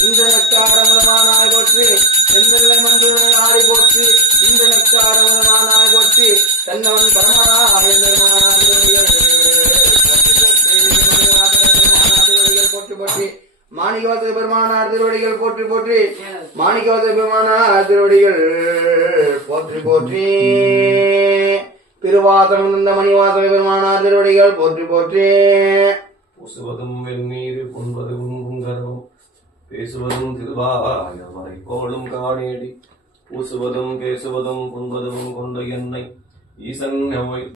இந்த நக்காரமானாய் போற்றி செந்தல்லை மன்று நாடி போற்றி இந்த நக்காரமானாய் போற்றி தன்னவன் பரமானாய் போற்றி போற்றி மாணிக்கவாச பெருமானார் திருவடிகள் போற்றி போற்றி மாணிக்கவாச பெருமானார் திருவடிகள் போற்றி போற்றி திருவாசனம் இந்த மணிவாசக பெருமானார் திருவடிகள் போற்றி போற்றி பூசுவதும் வெந்நீர் பொன்பதும் குங்கரம் பேசுவதும் திருவாயமறை கோளும் காணேடி பூசுவதும் பேசுவதும் பொன்பதும் கொண்ட எண்ணெய் ஈசன்